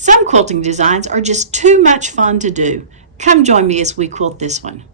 Some quilting designs are just too much fun to do. Come join me as we quilt this one.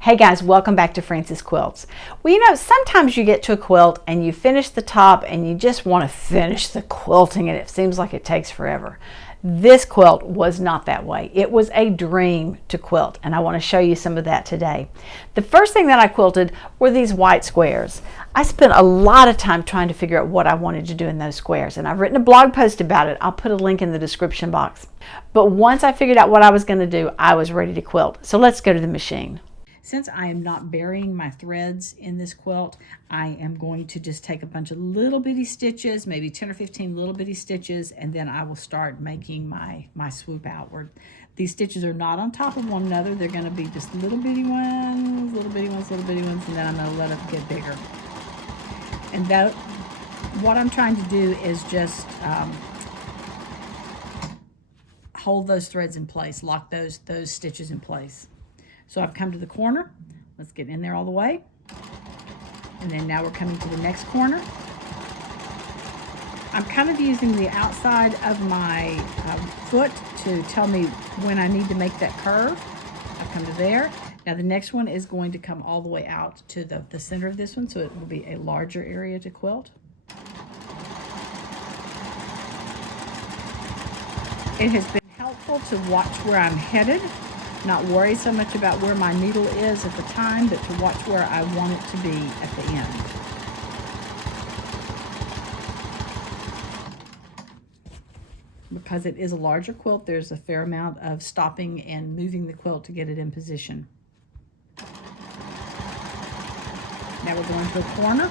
Hey guys, welcome back to Frances Quilts. Well, sometimes you get to a quilt and you finish the top and you just want to finish the quilting and it seems like it takes forever. This quilt was not that way. It was a dream to quilt, and I want to show you some of that today. The first thing that I quilted were these white squares. I spent a lot of time trying to figure out what I wanted to do in those squares, and I've written a blog post about it. I'll put a link in the description box. But once I figured out what I was going to do, I was ready to quilt. So let's go to the machine. Since I am not burying my threads in this quilt, I am going to just take a bunch of little bitty stitches, maybe 10 or 15 little bitty stitches, and then I will start making my swoop outward. These stitches are not on top of one another. They're going to be just little bitty ones, little bitty ones, little bitty ones, and then I'm going to let them get bigger. And that, what I'm trying to do is just hold those threads in place, lock those stitches in place. So I've come to the corner. Let's get in there all the way. And then now we're coming to the next corner. I'm kind of using the outside of my foot to tell me when I need to make that curve. I've come to there. Now the next one is going to come all the way out to the center of this one, so it will be a larger area to quilt. It has been helpful to watch where I'm headed. Not worry so much about where my needle is at the time, but to watch where I want it to be at the end. Because it is a larger quilt, there's a fair amount of stopping and moving the quilt to get it in position. Now we're going to a corner.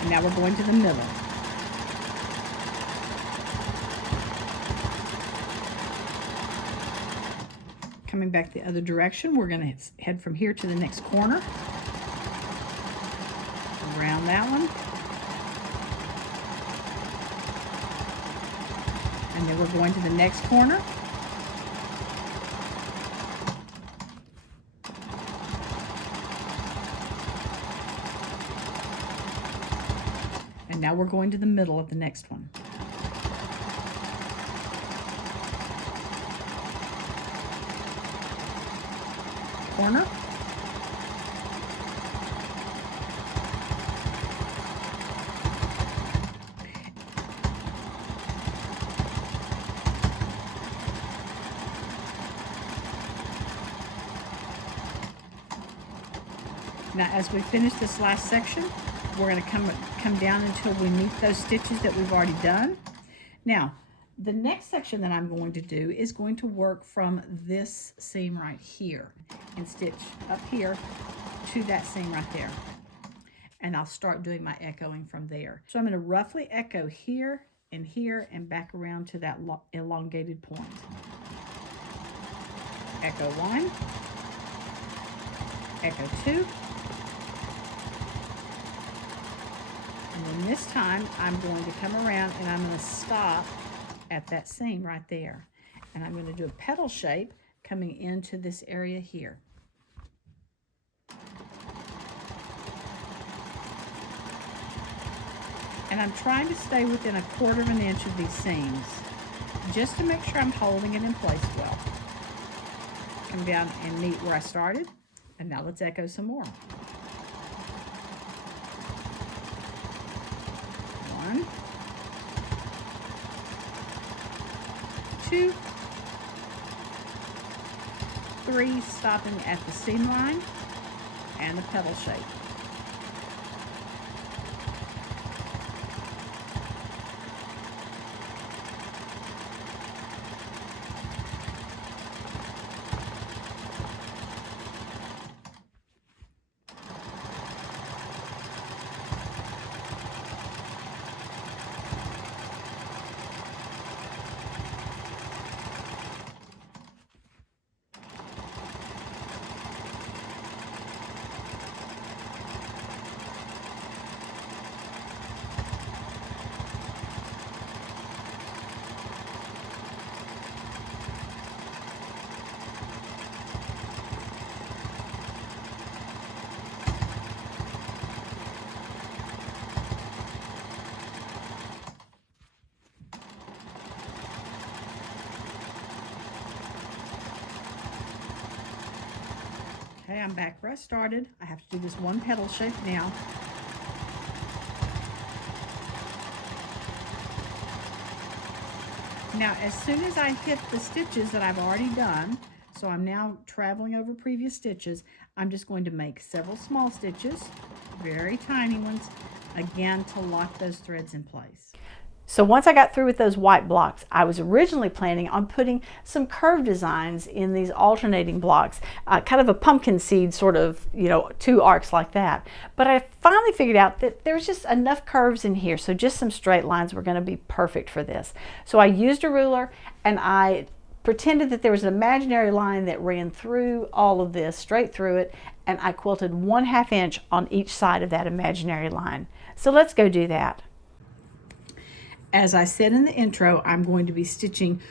And now we're going to the middle. Coming back the other direction, we're going to head from here to the next corner. Around that one. And then we're going to the next corner. And now we're going to the middle of the next one. Corner. Now as we finish this last section, we're going to come down until we meet those stitches that we've already done. Now the next section that I'm going to do is going to work from this seam right here and stitch up here to that seam right there. And I'll start doing my echoing from there. So I'm going to roughly echo here and back around to that elongated point. Echo 1, echo 2, and then this time I'm going to come around and I'm going to stop at that seam right there, and I'm going to do a petal shape coming into this area here. And I'm trying to stay within 1/4 inch of these seams just to make sure I'm holding it in place well. Come down and meet where I started, and now let's echo some more. 1, 2, 3, stopping at the seam line and the petal shape. Okay, I'm back where I started. I have to do this one petal shape now. Now, as soon as I hit the stitches that I've already done, so I'm now traveling over previous stitches, I'm just going to make several small stitches, very tiny ones, again to lock those threads in place. So once I got through with those white blocks, I was originally planning on putting some curved designs in these alternating blocks, kind of a pumpkin seed sort of, you know, 2 arcs like that. But I finally figured out that there's just enough curves in here, so just some straight lines were going to be perfect for this. So I used a ruler and I pretended that there was an imaginary line that ran through all of this, straight through it, and I quilted 1/2 inch on each side of that imaginary line. So let's go do that. As I said in the intro, I'm going to be stitching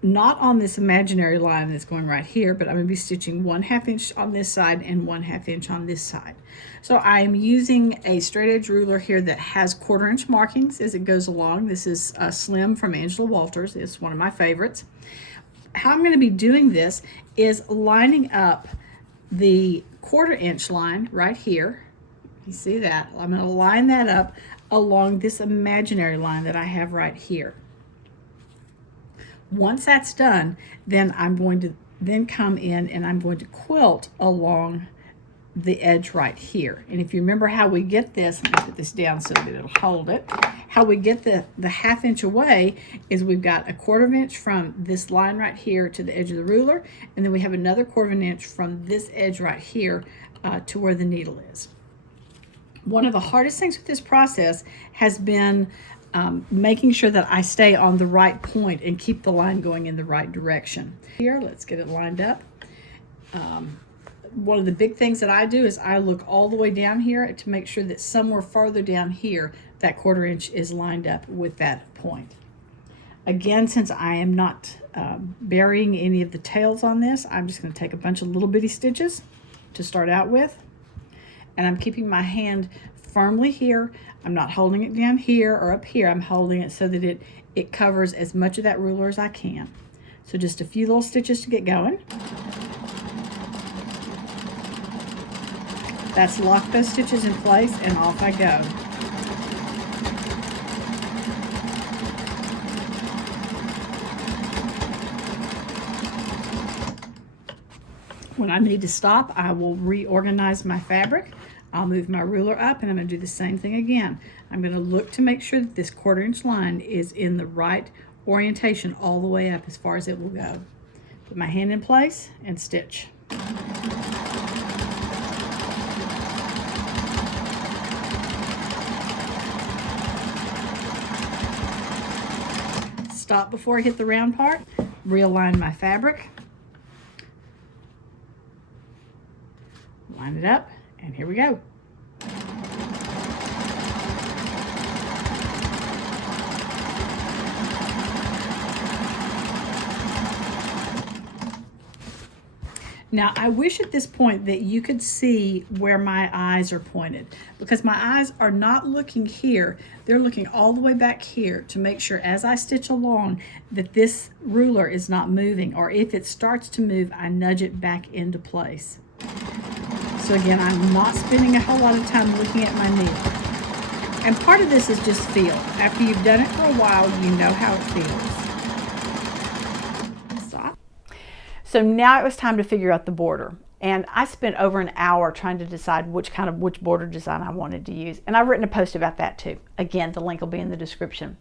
not on this imaginary line that's going right here, but I'm going to be stitching 1/2 inch on this side and 1/2 inch on this side. So I'm using a straight edge ruler here that has 1/4 inch markings as it goes along. This is a Slim from Angela Walters. It's one of my favorites. How I'm going to be doing this is lining up the 1/4 inch line right here. You see that? I'm going to line that up along this imaginary line that I have right here. Once that's done, then I'm going to then come in and I'm going to quilt along the edge right here. And if you remember how we get this, let me put this down so that it'll hold it. How we get the 1/2 inch away is we've got a 1/4 inch from this line right here to the edge of the ruler, and then we have another 1/4 inch from this edge right here to where the needle is. One of the hardest things with this process has been making sure that I stay on the right point and keep the line going in the right direction. Here, let's get it lined up. One of the big things that I do is I look all the way down here to make sure that somewhere farther down here, that 1/4 inch is lined up with that point. Again, since I am not burying any of the tails on this, I'm just going to take a bunch of little bitty stitches to start out with. And I'm keeping my hand firmly here. I'm not holding it down here or up here. I'm holding it so that it covers as much of that ruler as I can. So just a few little stitches to get going. That's locked those stitches in place and off I go. When I need to stop, I will reorganize my fabric. I'll move my ruler up and I'm going to do the same thing again. I'm going to look to make sure that this 1/4 inch line is in the right orientation all the way up as far as it will go. Put my hand in place and stitch. Stop before I hit the round part. Realign my fabric. Line it up, and here we go. Now, I wish at this point that you could see where my eyes are pointed, because my eyes are not looking here. They're looking all the way back here to make sure as I stitch along that this ruler is not moving, or if it starts to move, I nudge it back into place. So again, I'm not spending a whole lot of time looking at my needle. And part of this is just feel. After you've done it for a while, you know how it feels. Stop. So now it was time to figure out the border. And I spent over an hour trying to decide which border design I wanted to use. And I've written a post about that too. Again, the link will be in the description.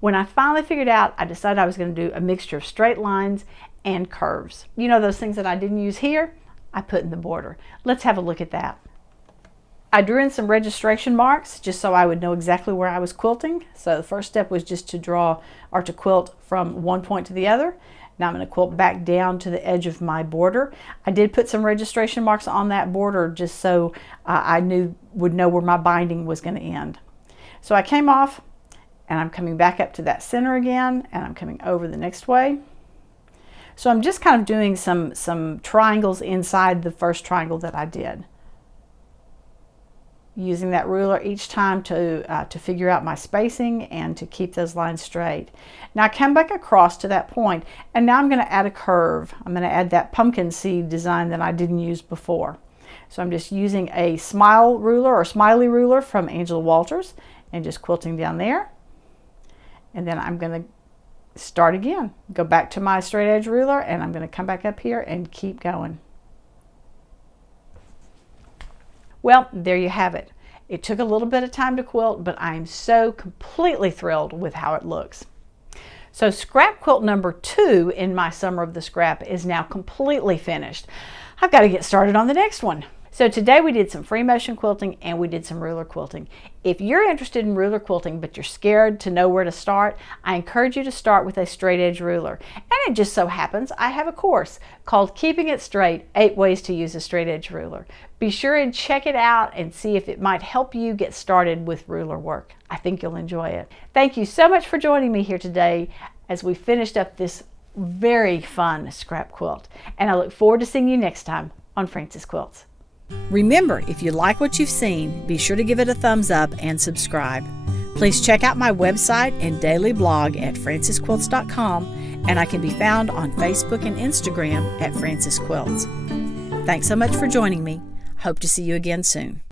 When I finally figured out, I decided I was going to do a mixture of straight lines and curves. You know, those things that I didn't use here, I put in the border. Let's have a look at that. I drew in some registration marks just so I would know exactly where I was quilting. So the first step was just to draw or to quilt from one point to the other. Now I'm going to quilt back down to the edge of my border. I did put some registration marks on that border just so I would know where my binding was going to end. So I came off and I'm coming back up to that center again, and I'm coming over the next way. So I'm just kind of doing some triangles inside the first triangle that I did. using that ruler each time to figure out my spacing and to keep those lines straight. Now I come back across to that point, and now I'm going to add a curve. I'm going to add that pumpkin seed design that I didn't use before. So I'm just using a smile ruler or smiley ruler from Angela Walters and just quilting down there. And then I'm going to start again. Go back to my straight edge ruler, and I'm going to come back up here and keep going. Well, there you have it. It took a little bit of time to quilt, but I'm so completely thrilled with how it looks. So scrap quilt number 2 in my Summer of the Scrap is now completely finished. I've got to get started on the next one. So today we did some free motion quilting and we did some ruler quilting. If you're interested in ruler quilting but you're scared to know where to start, I encourage you to start with a straight edge ruler. And it just so happens I have a course called Keeping It Straight, 8 Ways to Use a Straight Edge Ruler. Be sure and check it out and see if it might help you get started with ruler work. I think you'll enjoy it. Thank you so much for joining me here today as we finished up this very fun scrap quilt. And I look forward to seeing you next time on Frances Quilts. Remember, if you like what you've seen, be sure to give it a thumbs up and subscribe. Please check out my website and daily blog at francesquilts.com, and I can be found on Facebook and Instagram at Frances Quilts. Thanks so much for joining me. Hope to see you again soon.